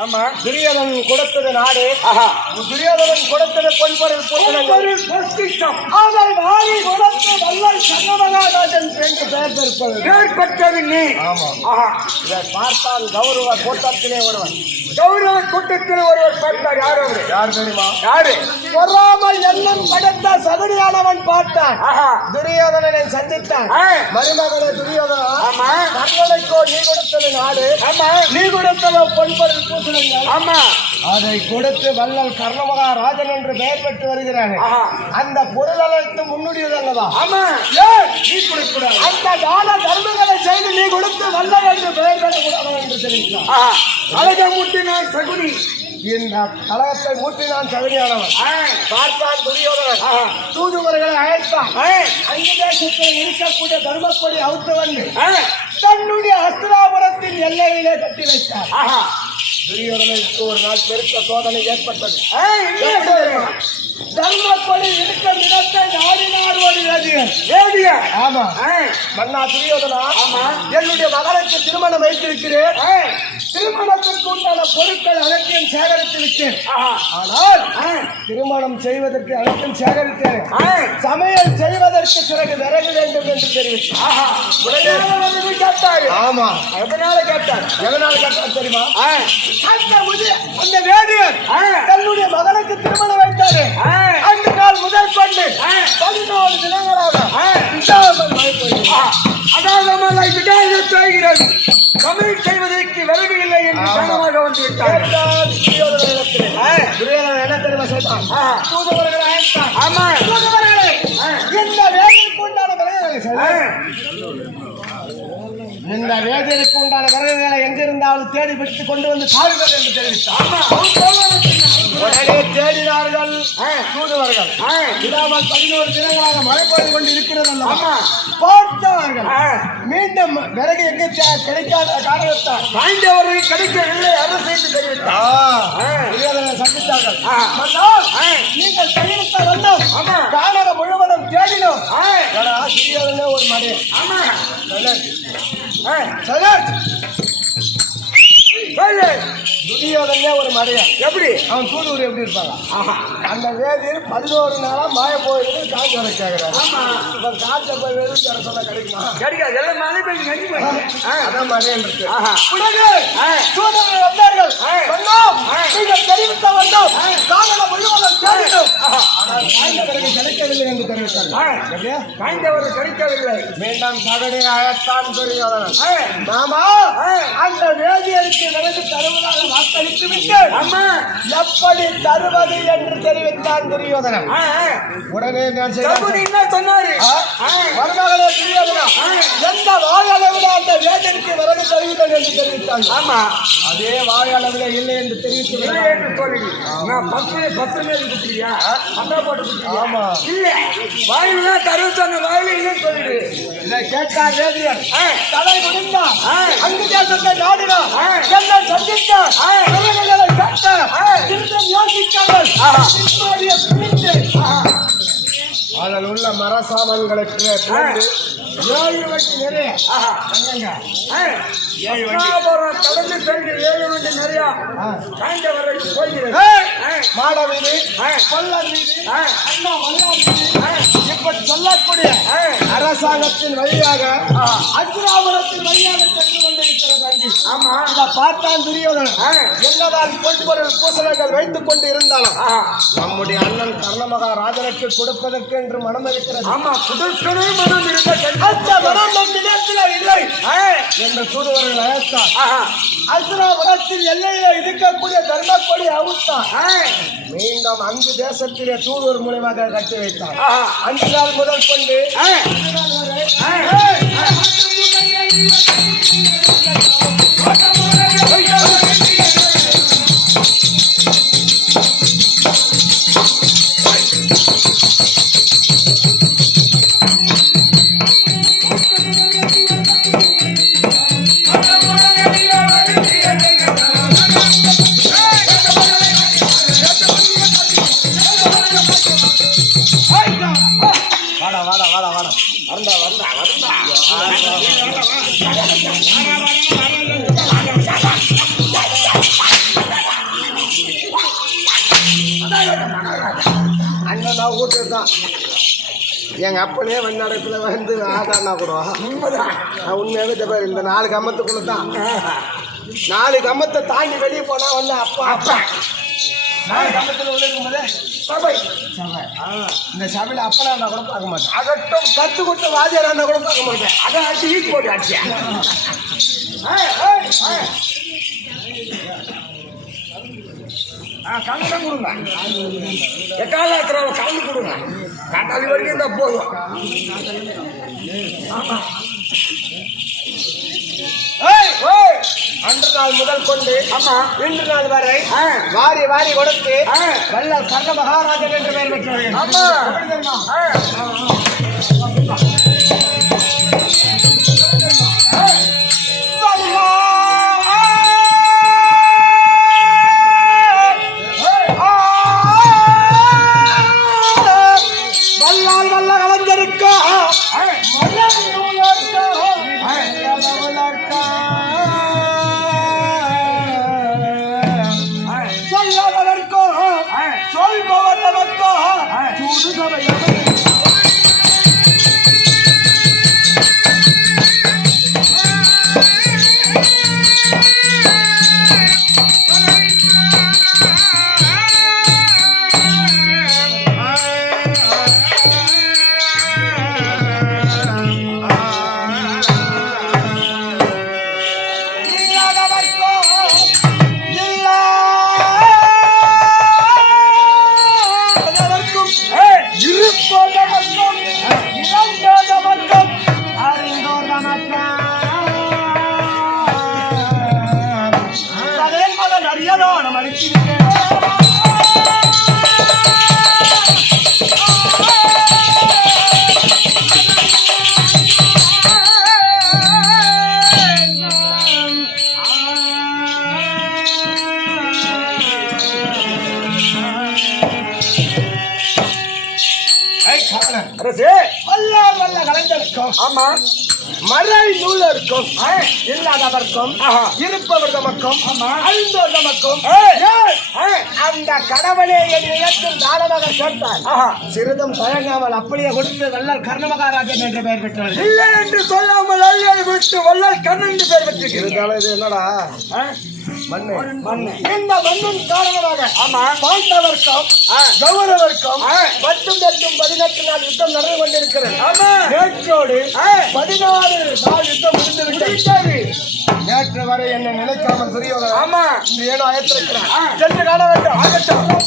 ஆமா. துரியோதனன் கொடுத்தது நாடு. துரியோதனன் கொடுத்தது பொன்பொருள் பொக்கிஷம் அதை வாரி கொடுத்து வல்லல் சங்கமகாராஜன் என்று பெயர் பெருப்பது பேர் பெற்றது நீ. ஆமா. இதை பார்த்தால் கௌரவ கூட்டத்திலே ஒருவன். கௌரவ கூட்டத்தில் ஒருவர் பார்த்தார். யார் அவரு? யார் தெரியுமா? யாரு? பொறாமல் எண்ணம் படைத்த சகுனியானவன் பார்த்தான். துரியோதனனை சந்தித்தான். ஆ. மருமகனே துரியோதனா ஆமா. கர்ணனுக்கோ நீ கொடுத்தது நாடு. ஆமா. நீ கொடுத்ததோ பொன்பொருள் ஆமா. அதை கொடுத்து வல்லல் கர்ணமகா ராஜன் என்று பெயர் பெற்று வருகிறானே. அந்த பொருள் அனைத்து முன்னுடையது அல்லவா? ஆமா. ஏன் நீ கொடுக்கூடாது அந்த தான தர்மங்களை செய்து நீ கொடுத்து வல்லல் என்று பெயர் பெறக்கூடாது என்று தெரிவித்தார் ஆஹா. அழக முட்டினான் சகுனி. இந்த கழகத்தை மூட்டினான் தகுதியானவன் ஆ பார்த்தான் துரியோதனன். ஆஹா. தூதுவர்களை அழைத்தான் அங்கு தேசத்தில் இருக்கக்கூடிய தர்மப்படி அவுத்து வந்து தன்னுடைய அஸ்திராபுரத்தின் எல்லையிலே கட்டி வைத்தார் ஆஹா துரியோதனனுக்கு ஒரு நாள் பெருத்த சோதனை ஏற்பட்டது. தர்மப்படி இருக்கும் இடத்தை நாடினார் ஒரு வேதியர் வேதியர் ஆமா. மன்னா துரியோதனா ஆமா. என்னுடைய மகளுக்கு திருமணம் வைத்திருக்கிறேன். திருமணத்திற்கு உண்டான பொருட்கள் அனைத்தையும் சேகரித்து விட்டேன். ஆனால் திருமணம் செய்வதற்கு அனைத்தும் சேகரித்தேன். சமையல் செய்வதற்கு பிறகு விறகு வேண்டும் என்று வந்து கேட்டாரு ஆமா எதனால கேட்டார் எதனால கேட்டார் தெரியுமா அந்த அந்த வேதியர் தன்னுடைய மகனுக்கு திருமணம் வைத்தாரு அந்த நாள் முதல் கொண்டு. பதினோரு தினங்களாக. அதாவது விடாமல் செய்கிறது தமிழ் செய்வதற்கு விறகு இல்லை என்று. கனமாக வந்து விட்டார் என்ன தெரியுமா? ஆ. தூதுவர்களை. ஆமா தூதுவர்களே. இந்த வேதியருக்கு உண்டான. செய்து. இந்த வேதியருக்கு உண்டான விறகுகளை எங்கிருந்தாலும் தேடி பிடித்து கொண்டு வந்து தாருங்கள் என்று தெரிவித்தார். தேடினார்கள். தூதுவர்கள். விடாமல் பதினோரு தினங்களாக மழை பெய்து கொண்டு இருக்கிறது ஆ. மீண்டும் விறகு எங்கே கிடைக்காத காரணத்தால் வாய்ந்தவர்கள் கிடைக்கவில்லை அரசு என்று தெரிவித்தார். சந்தித்தார்கள். நீங்கள் கையெழுத்த வந்தோம் ஆமா. காணக முழுவதும் தேடினோம். துரியோதனே ஒரு மடி. ஆமா. ஆ, சரி. சொல்லு துரியோதனே ஒரு மடியா எப்படி? அவன் தூதுவர் எப்படி இருப்பாங்க? அந்த வேதியில் பதினோரு நாளா மாய போயிருந்து காஞ்சி வர கேட்கிறாரு ஆமா. இவன் காய்ச்ச போய் வெறும் தர சொன்னா கிடைக்குமா? கிடைக்காது எல்லாம் மழை நன்றி ஆ அதான் மடியன் இருக்கு. உடனே. தூதர்கள் வந்தார்கள். வந்தோம். நீங்கள் தெரிவித்த வந்தோம். ஆ. காணல முழுவதும் ஆஹா. ஆனால் காய்ந்த பிறகு கிடைக்கவில்லை என்று தெரிவித்தார்கள். ஆ. எப்படியா? காய்ந்தவர் கிடைக்கவில்லை. மீண்டும் சகடி அழைத்தான் துரியோதனன். மாமா. அந்த வேதியருக்கு விறகு தருவதாக வாக்களித்து விட்டேன். ஆமா எப்படி தருவது என்று தெரிவித்தான் துரியோதனன். உடனே நான் என்ன சொன்னாரு. மருமகளே துரியோதனா. எந்த வாயளவில் அந்த வேதனுக்கு விறகு தருகிறேன் என்று தெரிவித்தாங்க ஆமா. அதே வாயளவில் இல்லை என்று தெரிவித்து இல்லை என்று சொல்லி. நான் பத்து பத்து மேல் குட்டியா பத்தா போட்டு குட்டியா ஆமா. இல்ல. வாயில் தான் தருவ சொன்ன வாயில் இல்லைன்னு சொல்லிடு. இதை கேட்டார் வேதியர் ஆ. தலை முடிந்தார் ஆ. அங்கு தேசத்தை நாடினார். ஆ. என்னை சந்தித்தார். ஆ. ஆஹா. அதில் உள்ள மரசாமன்களுக்கு பிறந்து ஏழு வண்டி நிறைய ஆஹா. ஆ. கடந்து சென்று ஏழு வண்டி நிறைய ஆ. காய்ந்தவரை போகிறது மாட வீடு ஆ. வீடு ஆ. அண்ணா மலையார் வீடு இப்படி சொல்லக்கூடிய அரசாங்கத்தின் வழியாக அசுராபுரத்தின் வழியாக சென்று ஆமா இதை பார்த்தான் துரியோதனன். என்னதான் பொன்பொருள் பூசணங்கள் வைத்துக் கொண்டு இருந்தாலும். நம்முடைய அண்ணன் கர்ணமகா ராஜனுக்கு கொடுப்பதற்கு என்று மனம் இருக்கிறது ஆமா புதுக்கணே மனம் இருந்த கண் அந்த மனம் நம் இடத்தில் இல்லை. என்று தூதுவர்கள் அழைத்தார். அசுராபுரத்தில் எல்லையில இருக்கக்கூடிய தர்மக்கொடி அவுத்தான். மீண்டும் அங்கு தேசத்திலே தூதுவர் மூலியமாக கட்டி வைத்தார் ஆஹா. அஞ்சு நாள் முதல் கொண்டு ஒருத்தர் தான் எங்க அப்பனே வண்ணாடத்துல வந்து ஆதாரனா கூட. நான் உண்மையாவே இந்த நாலு கம்மத்துக்குள்ள தான் நாலு கம்மத்தை தாண்டி வெளியே போனா வந்து அப்பா அப்பா. நாலு கம்மத்துல உள்ள இருக்கும்போது சபை. இந்த சபையில அப்பனா கூட பார்க்க மாட்டேன். அதட்டும் கத்து கொடுத்த வாத்தியாரா கூட பார்க்க மாட்டேன். அதை அடிச்சு வீட்டு போட்டு அடிச்சியா கலந்து கொடுங்க. எட்டாவது இருக்கிறவங்க கலந்து கொடுங்க. காட்டாளி வரைக்கும் இருந்தா போதும். ஓய் அன்று நாள் முதல் கொண்டு ஆமா. இன்று நாள் வரை ஆ. வாரி வாரி கொடுத்து ஆ. வல்லல் கர்ண மகாராஜன் என்று பெயர் பெற்றவர்கள். ஆமா. you அரசே வல்ல வல்ல கலைஞருக்கும் ஆமா மறை நூலருக்கும் இல்லாதவர்க்கும். இருப்பவர் தமக்கும் ஆமா. அறிந்தோர் தமக்கும். அந்த கடவுளே என் தானமாக கேட்டார் ஆஹா சிறிதும் தயங்காமல் அப்படியே கொடுத்து வல்லல் கர்ணமகாராஜன் என்று பெயர் பெற்றவர்கள் இல்லை என்று சொல்லாமல் அல்லை விட்டு வல்லால் கண்ணன் என்று பெயர் இது என்னடா. இந்த மண்ணின் காரணமாக ஆமா. பாண்டவர்க்கும். கௌரவர்க்கும். பத்தும் எட்டும் பதினெட்டு நாள் யுத்தம் நடந்து கொண்டிருக்கிறது. நேற்றோடு. பதினாறு நாள் யுத்தம் முடிந்திருக்கிறது நேற்று வரை என்னை நினைக்காமல் பெரியவர்கள் ஆமா. இந்த ஏதோ அழைத்திருக்கிறார். ஆ. சென்று காண வேண்டும். ஆகட்டும்.